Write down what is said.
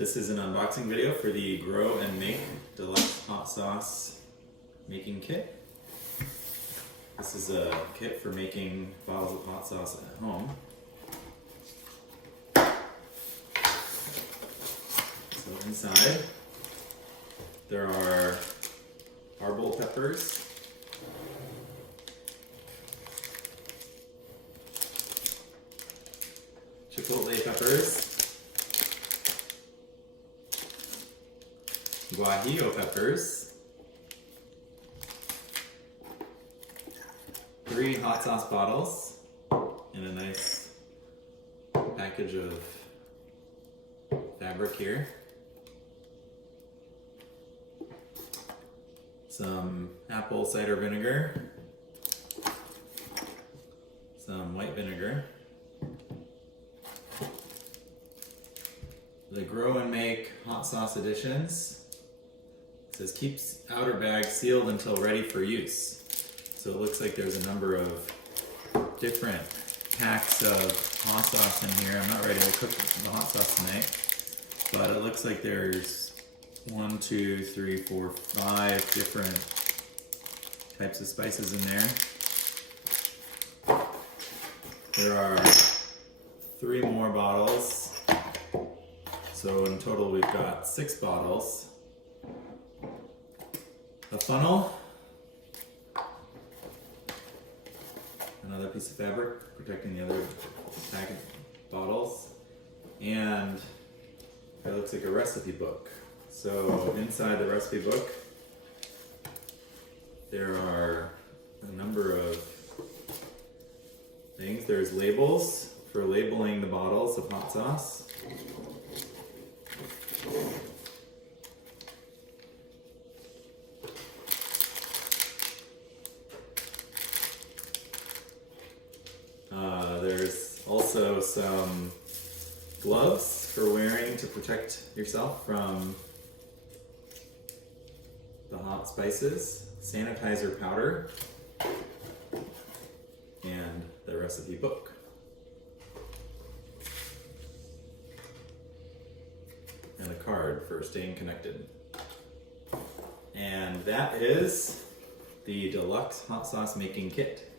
This is an unboxing video for the Grow and Make Deluxe Hot Sauce Making Kit. This is a kit for making bottles of hot sauce at home. So inside there are arbol peppers, chipotle peppers, guajillo peppers, 3 hot sauce bottles in a nice package of fabric here, some apple cider vinegar, some white vinegar, the Grow and Make Hot Sauce Editions. It says keeps outer bag sealed until ready for use. So it looks like there's a number of different packs of hot sauce in here. I'm not ready to cook the hot sauce tonight, but it looks like there's 1, 2, 3, 4, 5 different types of spices in there. There are 3 more bottles. So in total we've got 6 bottles. A funnel, another piece of fabric protecting the other packet bottles, and it looks like a recipe book. So inside the recipe book there are a number of things. There's labels for labeling the bottles of hot sauce. There's also some gloves for wearing to protect yourself from the hot spices, sanitizer powder, and the recipe book. And a card for staying connected. And that is the Deluxe Hot Sauce Making Kit.